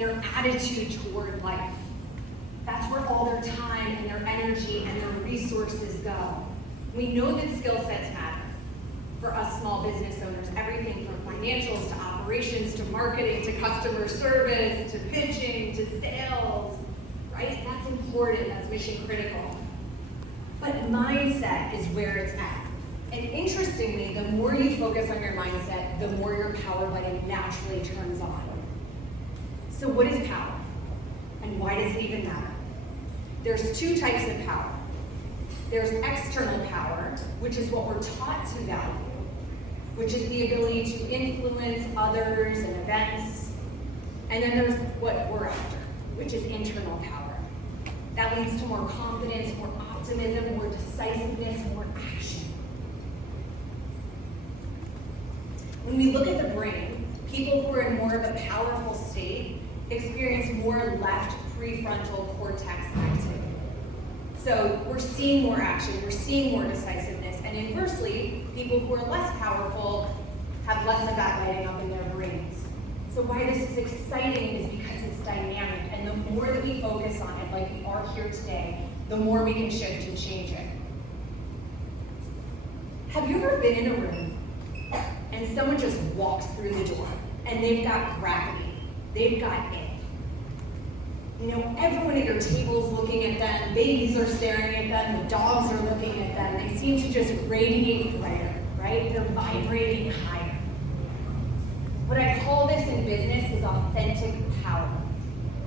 their attitude toward life. That's where all their time and their energy and their resources go. We know that skill sets matter for us small business owners, everything from financials to operations to marketing to customer service to pitching to sales, right? That's important, that's mission critical. But mindset is where it's at. And interestingly, the more you focus on your mindset, the more your power button naturally turns on. So what is power? And why does it even matter? There's two types of power. There's external power, which is what we're taught to value, which is the ability to influence others and events. And then there's what we're after, which is internal power. That leads to more confidence, more optimism, more decisiveness, more action. When we look at the brain, people who are in more of a powerful state experience more left prefrontal cortex activity. So we're seeing more action, we're seeing more decisiveness, and inversely, people who are less powerful have less of that lighting up in their brains. So why this is exciting is because it's dynamic, and the more that we focus on it, like we are here today, the more we can shift and change it. Have you ever been in a room and someone just walks through the door and they've got gravity, they've got it? You know, everyone at your table is looking at them, babies are staring at them, the dogs are looking at them. They seem to just radiate brighter, right? They're vibrating higher. What I call this in business is authentic power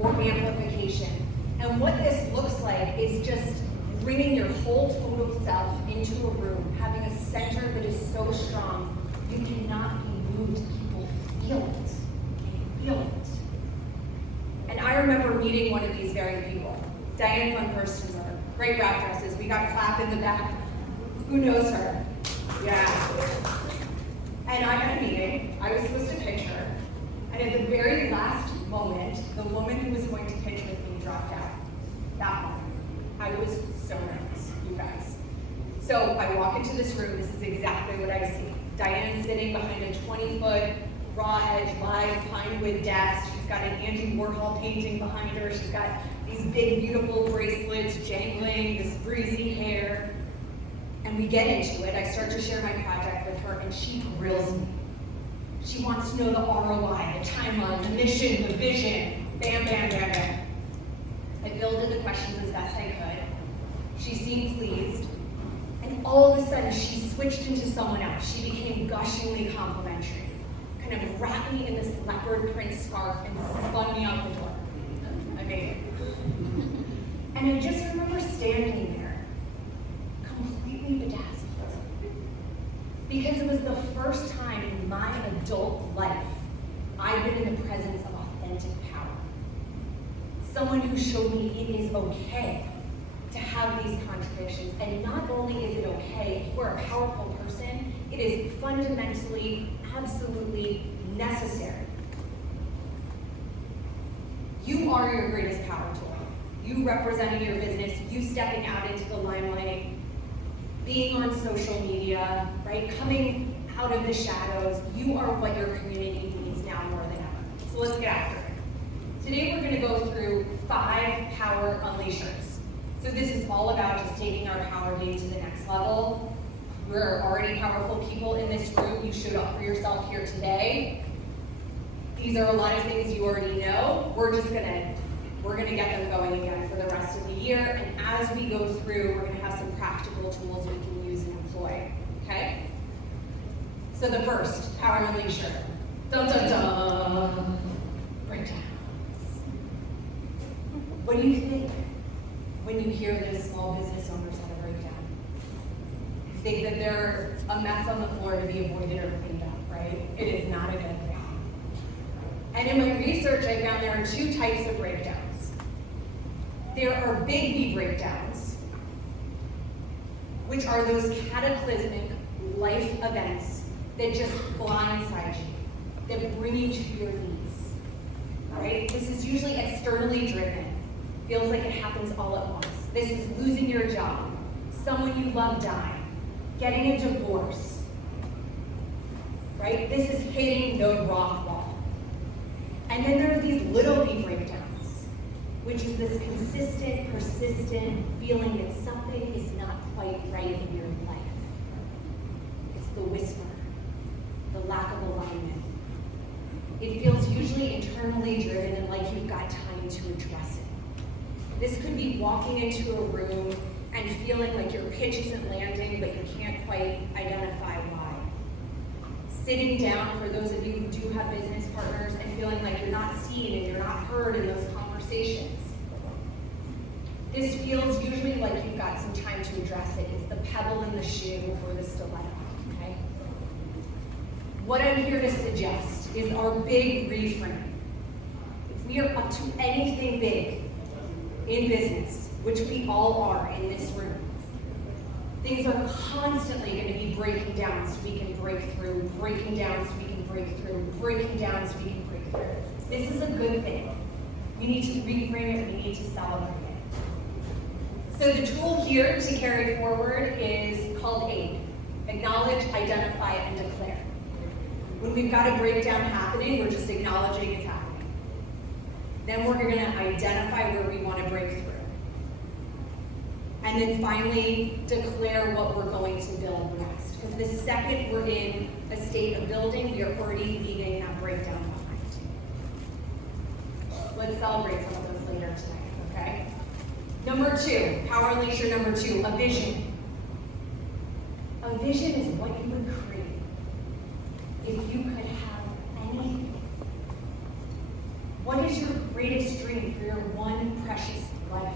or amplification. And what this looks like is just bringing your whole total self into a room, having a center that is so strong, you cannot be moved. People feel it. They feel it. And I remember meeting one of these very people, Diane von Furstenberg, great wrap dresses. We got clap in the back. Who knows her? Yeah. And I had a meeting. I was supposed to pitch her. And at the very last moment, the woman who was going to pitch with me dropped out. That moment. I was so nervous, you guys. So I walk into this room. This is exactly what I see. Diane sitting behind a 20-foot raw edge live pine wood desk. She's got an Andy Warhol painting behind her. She's got these big, beautiful bracelets jangling, this breezy hair. And we get into it. I start to share my project with her, and she grills me. She wants to know the ROI, the timeline, the mission, the vision. Bam, bam, bam, bam. I filled in the questions as best I could. She seemed pleased. And all of a sudden, she switched into someone else. She became gushingly complimentary. Kind of wrapped me in this leopard print scarf and spun me out the door. I made it. And I just remember standing there, completely bedazzled. Because it was the first time in my adult life I've been in the presence of authentic power. Someone who showed me it is okay to have these contradictions. And not only is it okay, if you are a powerful person, it is fundamentally, absolutely necessary. You are your greatest power tool. You representing your business, you stepping out into the limelight, being on social media, right? Coming out of the shadows, you are what your community needs now more than ever. So let's get after it. Today we're going to go through 5 power unleashers. So this is all about just taking our power game to the next level. We're already powerful people in this room. You showed up for yourself here today. These are a lot of things you already know. We're gonna get them going again for the rest of the year. And as we go through, we're gonna have some practical tools we can use and employ, okay? So the first, power unleasher. Dun dun dun. Breakdowns. What do you think when you hear that small business owners have a breakdown? You think that they're a mess on the floor to be avoided or cleaned up, right? It is not a good thing. And in my research, I found there are 2 types of breakdowns. There are big B breakdowns, which are those cataclysmic life events that just blindside you, that bring you to your knees, right? This is usually externally driven. Feels like it happens all at once. This is losing your job, someone you love dying, getting a divorce, right? This is hitting the rock wall. And then there are these little stability breakdowns, which is this consistent, persistent feeling that something is not quite right in your life. It's the whisper, the lack of alignment. It feels usually internally driven and like you've got time to address it. This could be walking into a room and feeling like your pitch isn't landing, but you can't quite identify why. Sitting down, for those of you who do have business partners, and feeling like you're not seen and you're not heard in those conversations. This feels usually like you've got some time to address it. It's the pebble in the shoe or the stiletto, okay? What I'm here to suggest is our big reframe. If we are up to anything big in business, which we all are in this room, things are constantly going to be breaking down so we can break through, breaking down so we can break through, breaking down so we can break through. This is a good thing. We need to reframe it, we need to celebrate it. So the tool here to carry forward is called AID. Acknowledge, identify, and declare. When we've got a breakdown happening, we're just acknowledging it's happening. Then we're going to identify where we want to break through. And then finally, declare what we're going to build next. Because the second we're in a state of building, we are already leaving that breakdown behind. Let's celebrate some of those later tonight, okay? Number 2, power unleasher number 2, a vision. A vision is what you would create if you could have anything. What is your greatest dream for your one precious life?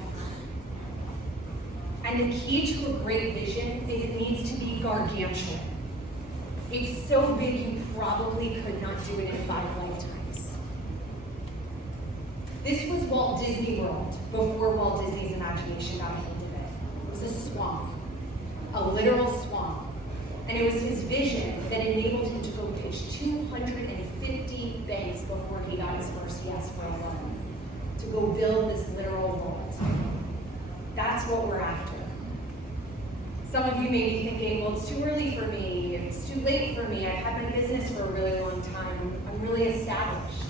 And the key to a great vision is it needs to be gargantuan. It's so big you probably could not do it in 5 lifetimes. This was Walt Disney World before Walt Disney's imagination got a hold of it. It was a swamp, a literal swamp. And it was his vision that enabled him to go pitch 250 banks before he got his first yes for a loan, to go build this literal world. That's what we're after. Some of you may be thinking, well, it's too early for me, it's too late for me, I've had my business for a really long time, I'm really established.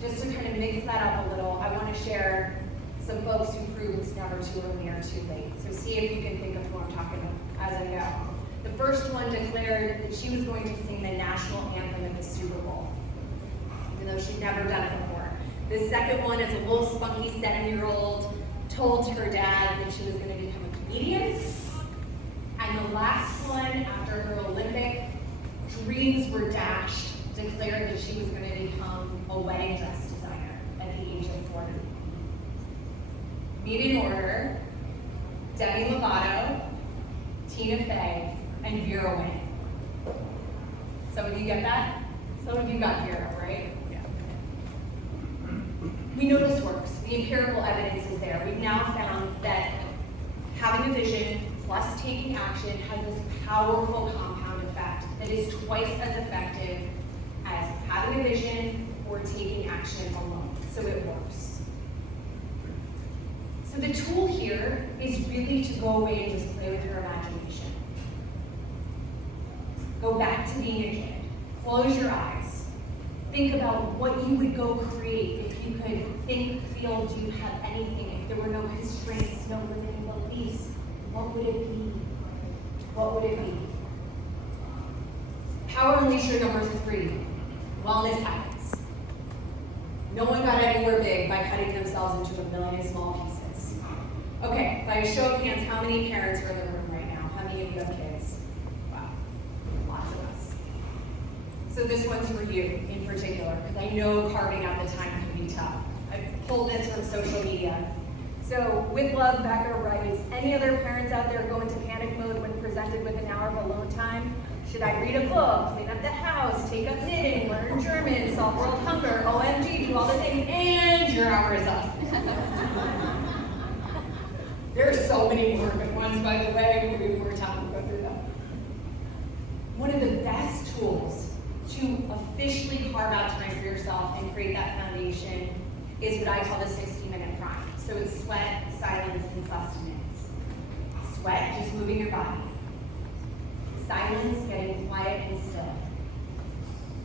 Just to kind of mix that up a little, I want to share some folks who prove it's never too early or too late. So see if you can think of who I'm talking about as I go. The first one declared that she was going to sing the national anthem at the Super Bowl, even though she'd never done it before. The second one is a little spunky 7-year-old told her dad that she was going to become a comedian. And the last one, after her Olympic dreams were dashed, declared that she was going to become a wedding dress designer at the age of 40. Meet in order: Demi Lovato, Tina Fey, and Vera Wang. Some of you get that? Some of you got Vera, right? Yeah. We know this works. The empirical evidence is there. We've now found that having a vision plus taking action has this powerful compound effect that is twice as effective as having a vision or taking action alone. So it works. So the tool here is really to go away and just play with your imagination. Go back to being a kid. Close your eyes. Think about what you would go create if you could think, feel, do, have anything. If there were no constraints, no limiting beliefs, what would it be? What would it be? Power unleasher number 3, wellness habits. No one got anywhere big by cutting themselves into a million small pieces. Okay, by a show of hands, how many parents are in the room right now? How many of you have kids? Wow, lots of us. So this one's for you in particular, because I know carving out the time can be tough. I pulled this from social media. So, with love, Becca writes, any other parents out there go into panic mode when presented with an hour of alone time? Should I read a book, clean up the house, take up knitting, learn German, solve world hunger, OMG, do all the things, and your hour is up? There are so many more good ones, by the way, we were time to go through them. One of the best tools to officially carve out time for yourself and create that foundation is what I call the 60-minute prime. So it's sweat, silence, and sustenance. Sweat, just moving your body. Silence, getting quiet and still.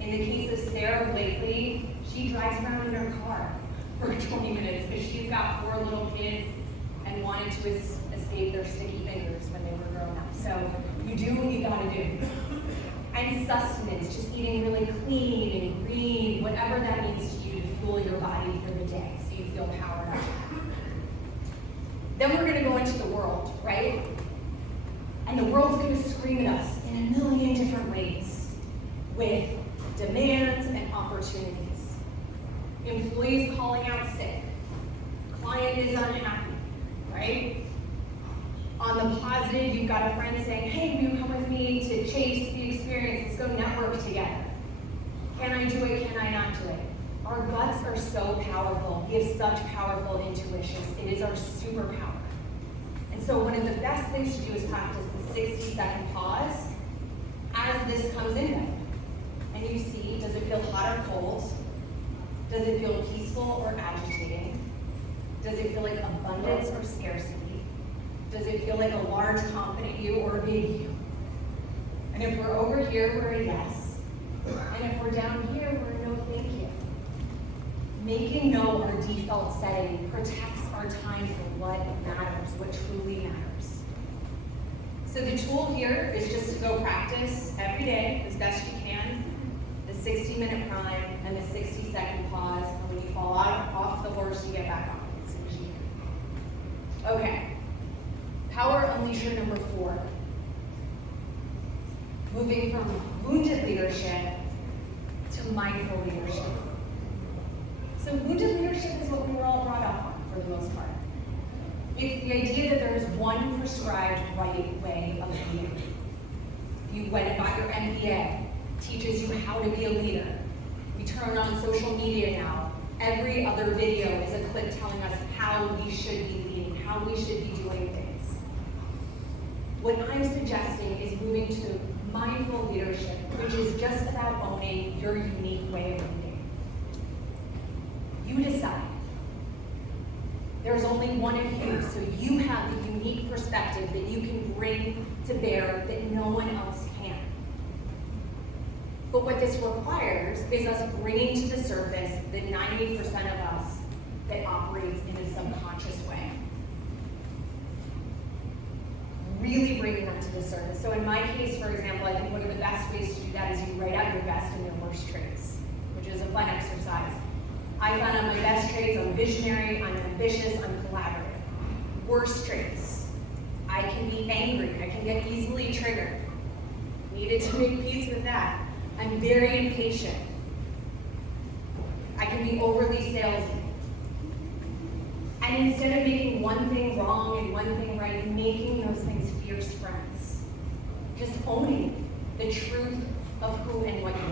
In the case of Sarah Blakely, she drives around in her car for 20 minutes because she's got 4 little kids and wanted to escape their sticky fingers when they were growing up. So you do what you gotta do. And sustenance, just eating really clean and green, whatever that means to you to fuel your body for the day so you feel powered up. Then we're gonna go into the world, right? And the world's gonna scream at us in a million different ways with demands and opportunities. Employees calling out sick, client is unhappy, right? On the positive, you've got a friend saying, hey, will you come with me to chase the experience? Let's go network together. Can I do it? Can I not do it? Our guts are so powerful. We have such powerful intuitions. It is our superpower. And so one of the best things to do is practice the 60-second pause as this comes in. And you see, does it feel hot or cold? Does it feel peaceful or agitating? Does it feel like abundance or scarcity? Does it feel like a large, confident you or a big you? And if we're over here, we're a yes. And if we're down here, we're a no thank you. Making no our default setting protects our time for what matters, what truly matters. So the tool here is just to go practice every day as best you can, the 60-minute prime and the 60-second pause, and when you fall off the horse, you get back on it as soon as you can. Okay. Power Unleasher number 4. Moving from wounded leadership to mindful leadership. So wounded leadership is what we were all brought up on for the most part. It's the idea that there is one prescribed right way of leading. You went and got your MBA, teaches you how to be a leader. We turn on social media now. Every other video is a clip telling us how we should be leading, how we should be doing things. What I'm suggesting is moving to mindful leadership, which is just about owning your unique way of leading. You decide. There's only one of you, so you have the unique perspective that you can bring to bear that no one else can. But what this requires is us bringing to the surface the 90% of us that operates in a subconscious way. Really bringing them to the surface. So in my case, for example, I think one of the best ways to do that is you write out your best and your worst traits, which is a fun exercise. I found out my best traits: I'm visionary, I'm ambitious, I'm collaborative. Worst traits: I can be angry, I can get easily triggered. Needed to make peace with that. I'm very impatient. I can be overly salesy. And instead of making one thing wrong and one thing right, making those things fierce friends. Just owning the truth of who and what you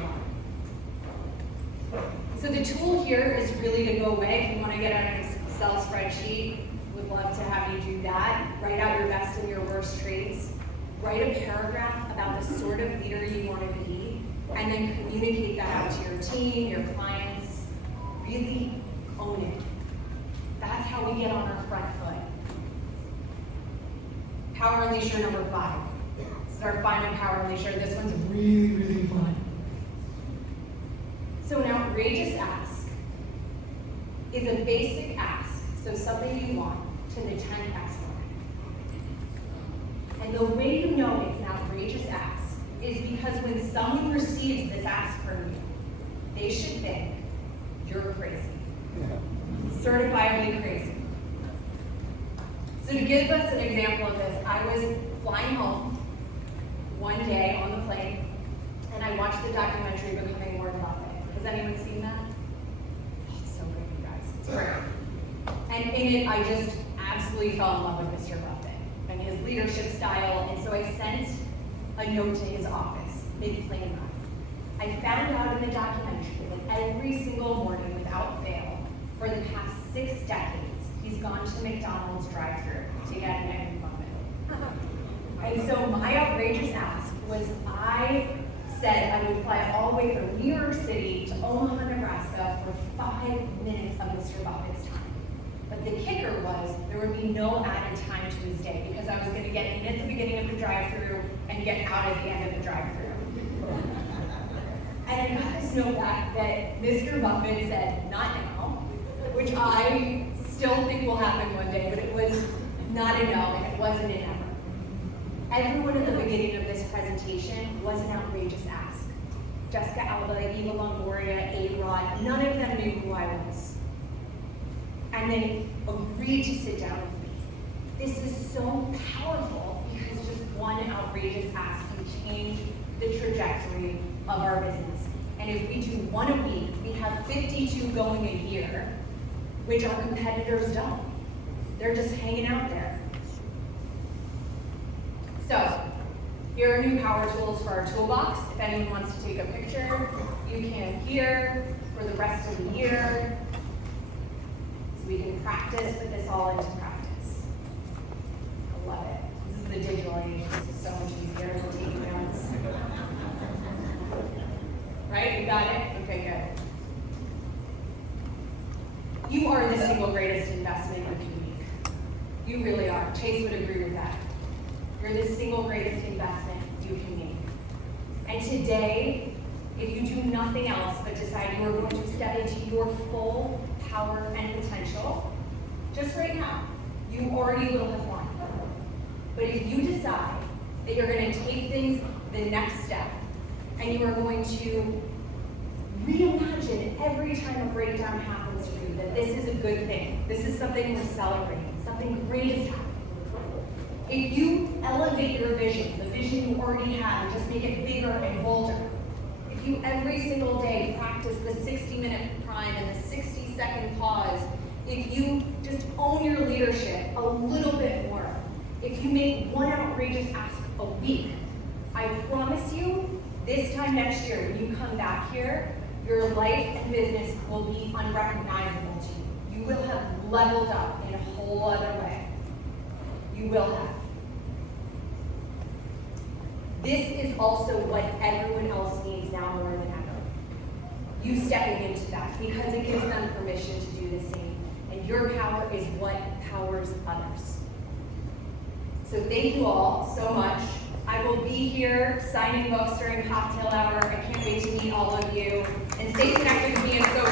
are. So the tool here is really to go away. If you want to get out an Excel spreadsheet, would love to have you do that. Write out your best and your worst traits. Write a paragraph about the sort of leader you want to be, and then communicate that out to your team, your clients. Really own it. That's how we get on our front foot. Power Unleasher number 5. This is our final Power Unleasher. This one's really, really fun. So an outrageous ask is a basic ask, so something you want, to the 10th exponent. And the way you know it's an outrageous ask is because when someone receives this ask from you, they should think you're crazy. Certifiably crazy. So to give us an example of this, I was flying home one day on the plane, and I watched the documentary Becoming Warren Buffett. Has anyone seen that? Oh, it's so great, you guys. It's great. And in it, I just absolutely fell in love with Mr. Buffett and his leadership style, and so I sent a note to his office, big plane ride. I found out in the documentary that every single morning, without fail, for the past 6 decades, he's gone to the McDonald's drive-thru to get an egg muffin. And so my outrageous ask was, I said I would fly all the way from New York City to Omaha, Nebraska for 5 minutes of Mr. Buffett's time. But the kicker was there would be no added time to his day because I was going to get in at the beginning of the drive-thru and get out at the end of the drive-thru. And I got this note back that Mr. Buffett said, not now, which I still think will happen one day, but it was not a no, and it wasn't an ever. Everyone at the beginning of this presentation was an outrageous ask. Jessica Alba, Eva Longoria, A-Rod, none of them knew who I was. And they agreed to sit down with me. This is so powerful because just one outrageous ask can change the trajectory of our business. And if we do one a week, we have 52 going a year, which our competitors don't. They're just hanging out there. So, here are new power tools for our toolbox. If anyone wants to take a picture, you can here for the rest of the year. So we can practice, put this all into practice. I love it. This is the digital age. This is so much easier than taking notes. Right? You got it? Okay, good. You are the single greatest investment you can make. You really are. Chase would agree with that. You're the single greatest investment you can make. And today, if you do nothing else but decide you are going to step into your full power and potential, just right now, you already will have won. But if you decide that you're going to take things the next step, and you are going to reimagine every time a breakdown happens for you, that this is a good thing, this is something we're celebrating, something great is happening. If you elevate your vision, the vision you already have, and just make it bigger and bolder, if you every single day practice the 60-minute prime and the 60-second pause, if you just own your leadership a little bit more, if you make one outrageous ask a week, I promise you, this time next year, when you come back here, your life and business will be unrecognizable to you. You will have leveled up in a whole other way. You will have. This is also what everyone else needs now more than ever. You stepping into that, because it gives them permission to do the same. And your power is what powers others. So thank you all so much. I will be here signing books during cocktail hour. I can't wait to meet all of you. And stay connected with me in social